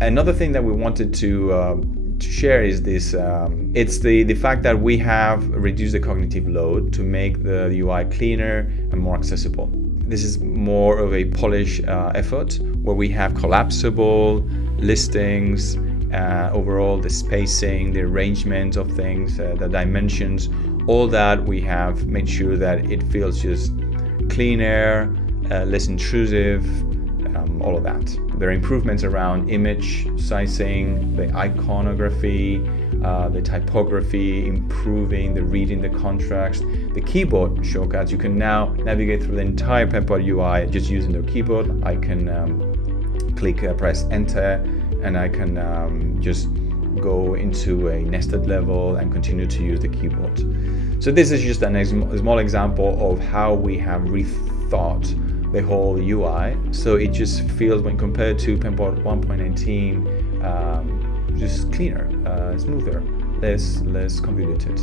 Another thing that we wanted to share is this. It's the fact that we have reduced the cognitive load to make the UI cleaner and more accessible. This is more of a polish effort where we have collapsible listings, overall the spacing, the arrangement of things, the dimensions, all that we have made sure that it feels just cleaner, less intrusive, all of that. There are improvements around image sizing, the iconography, the typography, improving the reading, the contrast, the keyboard shortcuts. You can now navigate through the entire Penpot UI just using the keyboard. I can press enter, and I can just go into a nested level and continue to use the keyboard. So this is just a small example of how we have rethought the whole UI. So it just feels, when compared to Penpot 1.18, just cleaner, smoother, less convoluted.